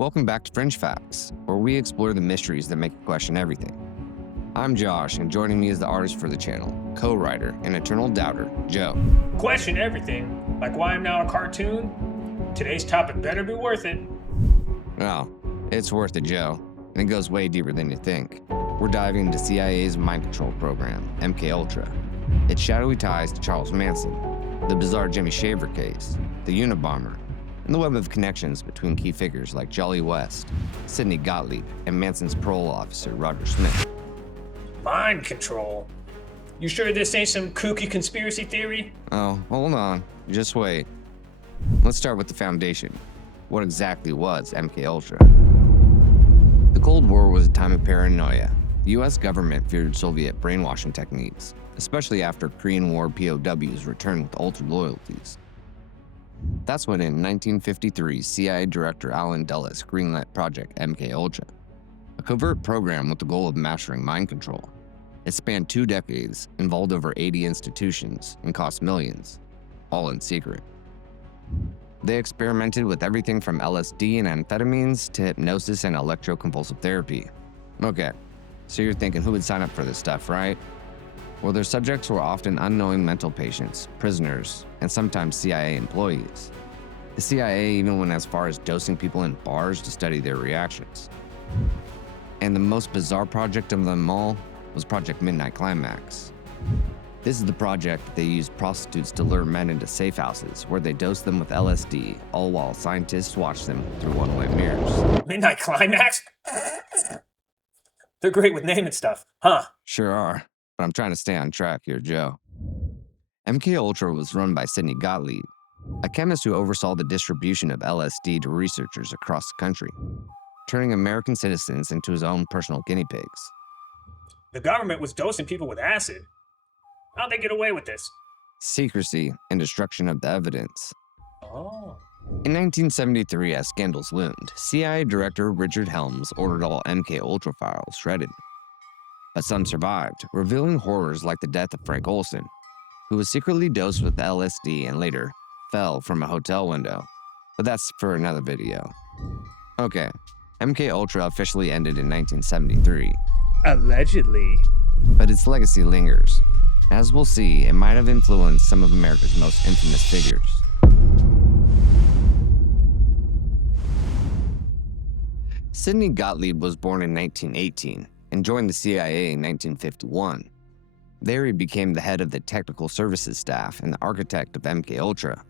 Welcome back to Fringe Facts, where we explore the mysteries that make you question everything. I'm Josh, and joining me is the artist for the channel, co-writer, and eternal doubter, Joe. Question everything, like why I'm now a cartoon? Today's topic better be worth it. Oh, it's worth it, Joe, and it goes way deeper than you think. We're diving into CIA's mind control program, MKUltra, its shadowy ties to Charles Manson, the bizarre Jimmy Shaver case, the Unabomber, and the web of connections between key figures like Jolly West, Sidney Gottlieb, and Manson's parole officer, Roger Smith. Mind control? You sure this ain't some kooky conspiracy theory? Oh, hold on. Just wait. Let's start with the foundation. What exactly was MKUltra? The Cold War was a time of paranoia. The US government feared Soviet brainwashing techniques, especially after Korean War POWs returned with altered loyalties. That's when in 1953, CIA Director Allen Dulles greenlit Project MKUltra, a covert program with the goal of mastering mind control. It spanned 2 decades, involved over 80 institutions, and cost millions, all in secret. They experimented with everything from LSD and amphetamines to hypnosis and electroconvulsive therapy. Okay, so you're thinking who would sign up for this stuff, right? Well, their subjects were often unknowing mental patients, prisoners, and sometimes CIA employees. The CIA even went as far as dosing people in bars to study their reactions. And the most bizarre project of them all was Project Midnight Climax. This is the project that they used prostitutes to lure men into safe houses where they dosed them with LSD, all while scientists watched them through one-way mirrors. Midnight Climax? They're great with naming stuff, huh? Sure are, but I'm trying to stay on track here, Joe. MKUltra was run by Sidney Gottlieb, a chemist who oversaw the distribution of LSD to researchers across the country, turning American citizens into his own personal guinea pigs. The government was dosing people with acid. How'd they get away with this? Secrecy and destruction of the evidence. Oh. In 1973, as scandals loomed, CIA Director Richard Helms ordered all MKUltra files shredded. But some survived, revealing horrors like the death of Frank Olson, who was secretly dosed with LSD and later fell from a hotel window. But that's for another video. Okay, MKUltra officially ended in 1973. Allegedly. But its legacy lingers. As we'll see, it might have influenced some of America's most infamous figures. Sidney Gottlieb was born in 1918 and joined the CIA in 1951. There he became the head of the technical services staff and the architect of MKUltra.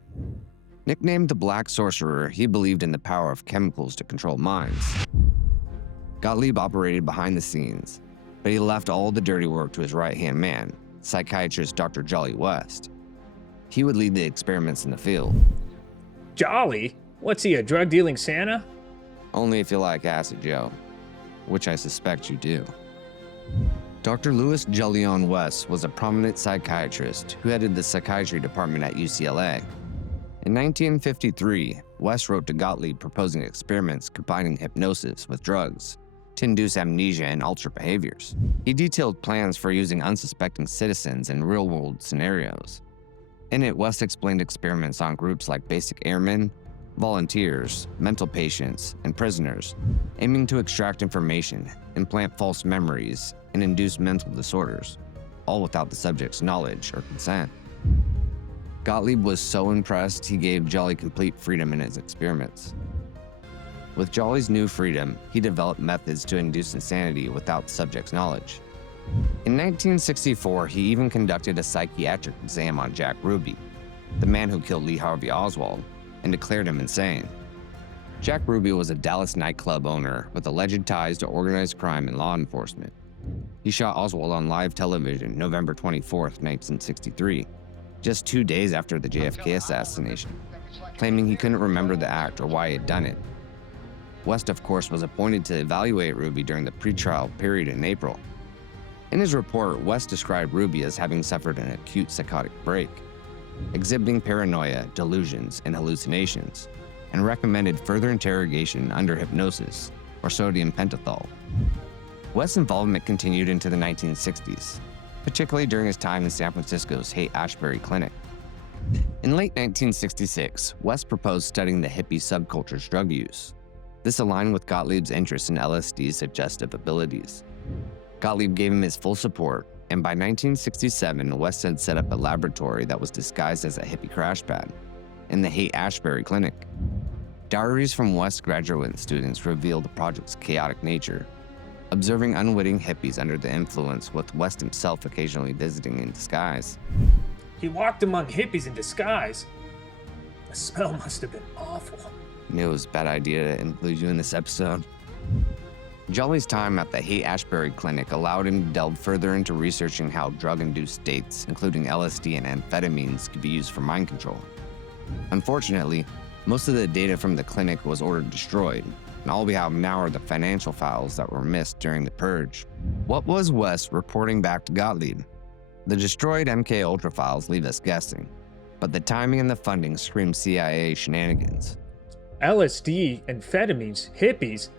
Nicknamed the Black Sorcerer, he believed in the power of chemicals to control minds. Gottlieb operated behind the scenes, but he left all the dirty work to his right-hand man, psychiatrist Dr. Jolly West. He would lead the experiments in the field. Jolly? What's he, a drug-dealing Santa? Only if you like acid, Joe, which I suspect you do. Dr. Louis Jolyon West was a prominent psychiatrist who headed the psychiatry department at UCLA. In 1953, West wrote to Gottlieb proposing experiments combining hypnosis with drugs to induce amnesia and alter behaviors. He detailed plans for using unsuspecting citizens in real-world scenarios. In it, West explained experiments on groups like basic airmen, volunteers, mental patients, and prisoners, aiming to extract information, implant false memories, and induce mental disorders, all without the subject's knowledge or consent. Gottlieb was so impressed, he gave Jolly complete freedom in his experiments. With Jolly's new freedom, he developed methods to induce insanity without the subject's knowledge. In 1964, he even conducted a psychiatric exam on Jack Ruby, the man who killed Lee Harvey Oswald, and declared him insane. Jack Ruby was a Dallas nightclub owner with alleged ties to organized crime and law enforcement. He shot Oswald on live television November 24, 1963, just 2 days after the JFK assassination, claiming he couldn't remember the act or why he had done it. West, of course, was appointed to evaluate Ruby during the pretrial period in April. In his report, West described Ruby as having suffered an acute psychotic break, exhibiting paranoia, delusions, and hallucinations, and recommended further interrogation under hypnosis or sodium pentothal. West's involvement continued into the 1960s, particularly during his time in San Francisco's Haight-Ashbury clinic. In late 1966, West proposed studying the hippie subculture's drug use. This aligned with Gottlieb's interest in LSD's suggestive abilities. Gottlieb gave him his full support, and by 1967, West had set up a laboratory that was disguised as a hippie crash pad in the Haight-Ashbury clinic. Diaries from West graduate students revealed the project's chaotic nature, observing unwitting hippies under the influence, with West himself occasionally visiting in disguise. He walked among hippies in disguise. The smell must have been awful. Knew it was a bad idea to include you in this episode. Jolly's time at the Haight-Ashbury clinic allowed him to delve further into researching how drug-induced states, including LSD and amphetamines, could be used for mind control. Unfortunately, most of the data from the clinic was ordered destroyed, and all we have now are the financial files that were missed during the purge. What was West reporting back to Gottlieb? The destroyed MK Ultra files leave us guessing, but the timing and the funding scream CIA shenanigans. LSD, amphetamines, hippies?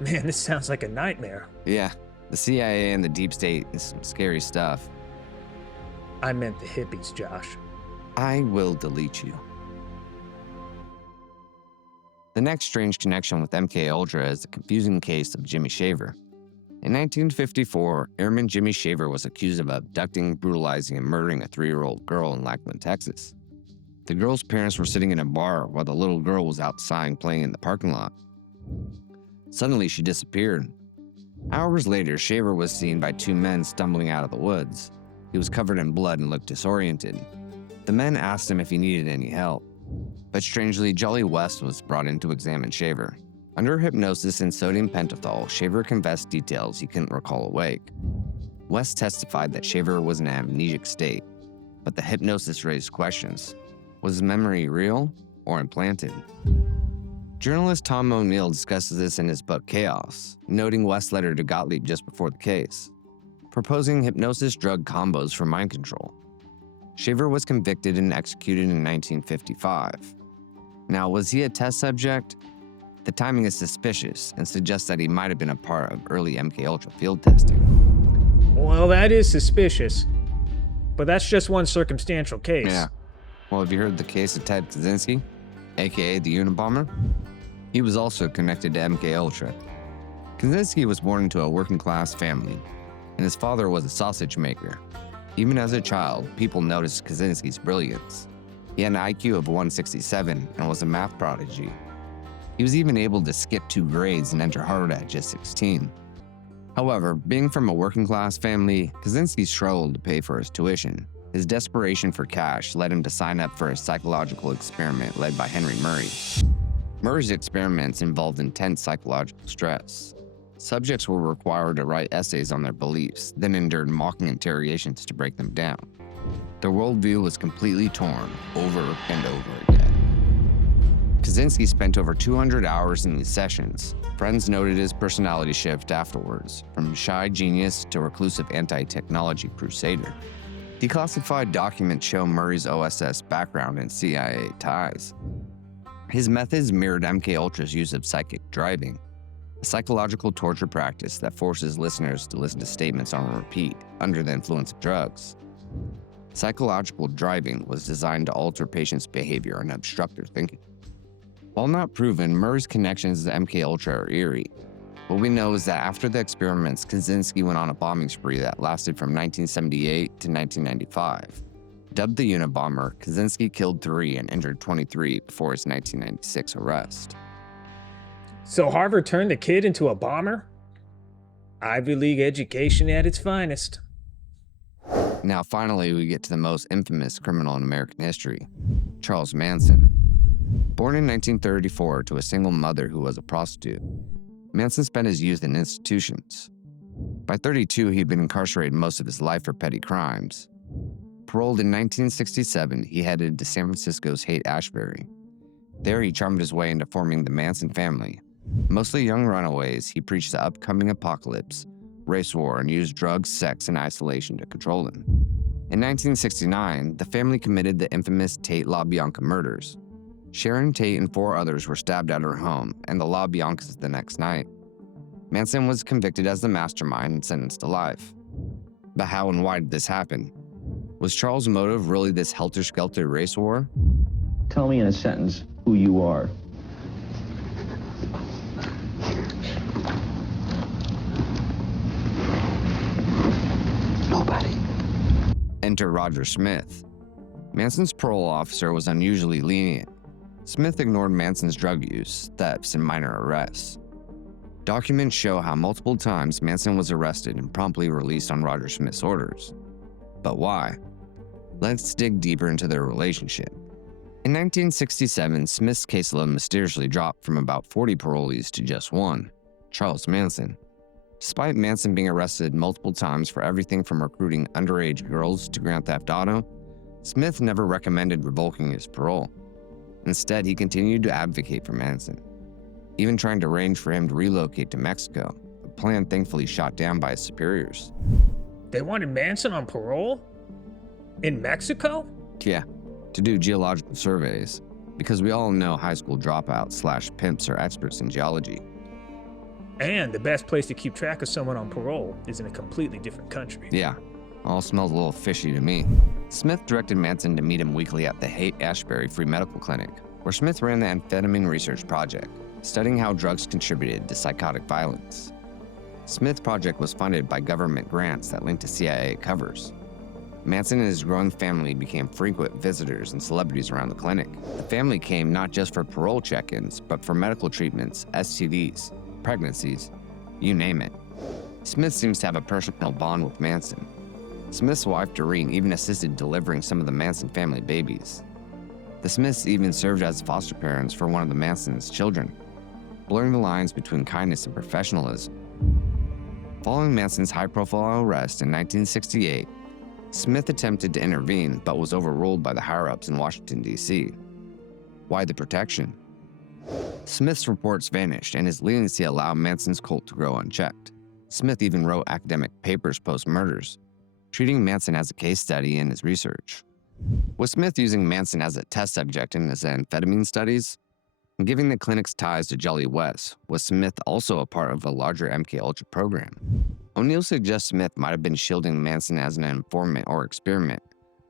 Man, this sounds like a nightmare. Yeah, the CIA and the deep state is some scary stuff. I meant the hippies, Josh. I will delete you. The next strange connection with MK Ultra is the confusing case of Jimmy Shaver. In 1954, Airman Jimmy Shaver was accused of abducting, brutalizing, and murdering a 3-year-old girl in Lackland, Texas. The girl's parents were sitting in a bar while the little girl was outside playing in the parking lot. Suddenly, she disappeared. Hours later, Shaver was seen by 2 men stumbling out of the woods. He was covered in blood and looked disoriented. The men asked him if he needed any help. But strangely, Jolly West was brought in to examine Shaver. Under hypnosis and sodium pentothal, Shaver confessed details he couldn't recall awake. West testified that Shaver was in an amnesic state, but the hypnosis raised questions. Was his memory real or implanted? Journalist Tom O'Neill discusses this in his book Chaos, noting West's letter to Gottlieb just before the case, proposing hypnosis drug combos for mind control. Shaver was convicted and executed in 1955. Now, was he a test subject? The timing is suspicious and suggests that he might have been a part of early MKUltra field testing. Well, that is suspicious. But that's just one circumstantial case. Yeah. Well, have you heard the case of Ted Kaczynski, aka the Unabomber? He was also connected to MKUltra. Kaczynski was born into a working-class family, and his father was a sausage maker. Even as a child, people noticed Kaczynski's brilliance. He had an IQ of 167 and was a math prodigy. He was even able to skip 2 grades and enter Harvard at just 16. However, being from a working-class family, Kaczynski struggled to pay for his tuition. His desperation for cash led him to sign up for a psychological experiment led by Henry Murray. Murray's experiments involved intense psychological stress. Subjects were required to write essays on their beliefs, then endured mocking interrogations to break them down. Their worldview was completely torn over and over again. Kaczynski spent over 200 hours in these sessions. Friends noted his personality shift afterwards, from shy genius to reclusive anti-technology crusader. Declassified documents show Murray's OSS background and CIA ties. His methods mirrored MKUltra's use of psychic driving, a psychological torture practice that forces listeners to listen to statements on repeat under the influence of drugs. Psychological driving was designed to alter patients' behavior and obstruct their thinking. While not proven, Murray's connections to MKUltra are eerie. What we know is that after the experiments, Kaczynski went on a bombing spree that lasted from 1978 to 1995. Dubbed the Unabomber, Kaczynski killed 3 and injured 23 before his 1996 arrest. So Harvard turned the kid into a bomber? Ivy League education at its finest. Now finally we get to the most infamous criminal in American history, Charles Manson. Born in 1934 to a single mother who was a prostitute, Manson spent his youth in institutions. By 32, he'd been incarcerated most of his life for petty crimes. Paroled in 1967, he headed to San Francisco's Haight-Ashbury. There, he charmed his way into forming the Manson family. Mostly young runaways, he preached the upcoming apocalypse, race war, and used drugs, sex, and isolation to control them. In 1969, the family committed the infamous Tate LaBianca murders. Sharon Tate and 4 others were stabbed at her home, and the LaBiancas the next night. Manson was convicted as the mastermind and sentenced to life. But how and why did this happen? Was Charles' motive really this helter-skelter race war? Tell me in a sentence who you are. Enter Roger Smith. Manson's parole officer was unusually lenient. Smith ignored Manson's drug use, thefts, and minor arrests. Documents show how multiple times Manson was arrested and promptly released on Roger Smith's orders. But why? Let's dig deeper into their relationship. In 1967, Smith's caseload mysteriously dropped from about 40 parolees to just one, Charles Manson. Despite Manson being arrested multiple times for everything from recruiting underage girls to grand theft auto, Smith never recommended revoking his parole. Instead, he continued to advocate for Manson, even trying to arrange for him to relocate to Mexico, a plan thankfully shot down by his superiors. They wanted Manson on parole? In Mexico? Yeah, to do geological surveys, because we all know high school dropouts / pimps are experts in geology. And the best place to keep track of someone on parole is in a completely different country. Yeah, all smells a little fishy to me. Smith directed Manson to meet him weekly at the Haight-Ashbury Free Medical Clinic, where Smith ran the amphetamine research project, studying how drugs contributed to psychotic violence. Smith's project was funded by government grants that linked to CIA covers. Manson and his growing family became frequent visitors and celebrities around the clinic. The family came not just for parole check-ins, but for medical treatments, STDs, pregnancies, you name it. Smith seems to have a personal bond with Manson. Smith's wife, Doreen, even assisted delivering some of the Manson family babies. The Smiths even served as foster parents for one of the Manson's children, blurring the lines between kindness and professionalism. Following Manson's high-profile arrest in 1968, Smith attempted to intervene but was overruled by the higher-ups in Washington, D.C. Why the protection? Smith's reports vanished, and his leniency allowed Manson's cult to grow unchecked. Smith even wrote academic papers post-murders, treating Manson as a case study in his research. Was Smith using Manson as a test subject in his amphetamine studies? And given the clinic's ties to Jolly West, was Smith also a part of a larger MKUltra program? O'Neill suggests Smith might have been shielding Manson as an informant or experiment,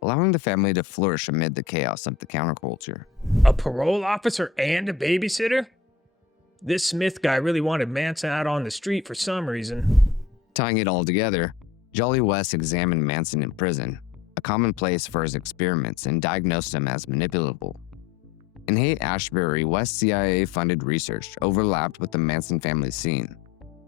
allowing the family to flourish amid the chaos of the counterculture. A parole officer and a babysitter? This Smith guy really wanted Manson out on the street for some reason. Tying it all together, Jolly West examined Manson in prison, a common place for his experiments, and diagnosed him as manipulatable. In Haight-Ashbury, West CIA-funded research overlapped with the Manson family scene.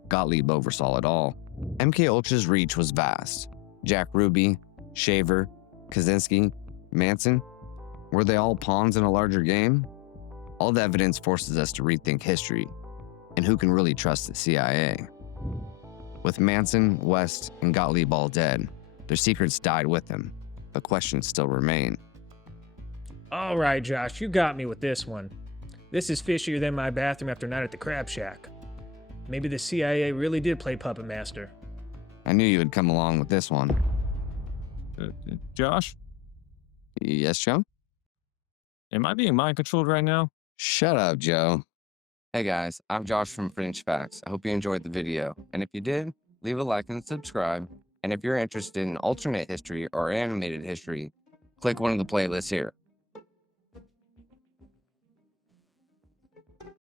Gottlieb oversaw it all. MKUltra's reach was vast. Jack Ruby, Shaver, Kaczynski, Manson, were they all pawns in a larger game? All the evidence forces us to rethink history, and who can really trust the CIA? With Manson, West, and Gottlieb all dead, their secrets died with them, but questions still remain. All right, Josh, you got me with this one. This is fishier than my bathroom after night at the Crab Shack. Maybe the CIA really did play puppet master. I knew you would come along with this one. Josh, Yes, Joe? am I being mind controlled right now? Shut up, Joe. Hey guys, I'm Josh from Fringe Facts. I hope you enjoyed the video. And if you did, leave a like and subscribe. And if you're interested in alternate history or animated history, click one of the playlists here.